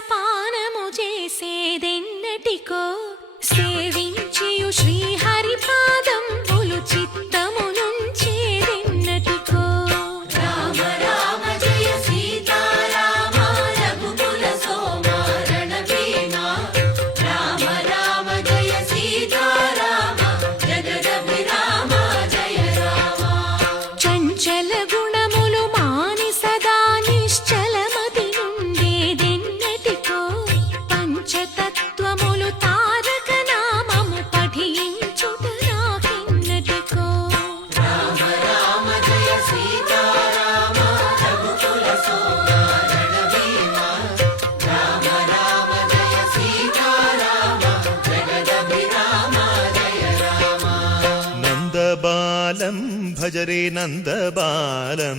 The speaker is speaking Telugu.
రసపానము చేసేదెన్నటికో సేవించియు శ్రీహరి పాదంబులు చిత్తమునుంచేదెన్నటికో రామ రామ జయ సీతారామ రఘుకుల సోమ రణభీమ రామ రామ జయ సీతారామ జగదభిరామ జయ రామ చంచల గుణములు మాని సదా నిశ్చలమతి నుండేదెన్నటికో పంచతత్వములు తారక నామము పఠించుట నాకెన్నటికో రామ రామ జయ సీతారామ రఘుకుల సోమ రణభీమ రామ రామ జయ సీతారామ జగదభిరామ జయ రామ నందబాలం భజరే నందబాలం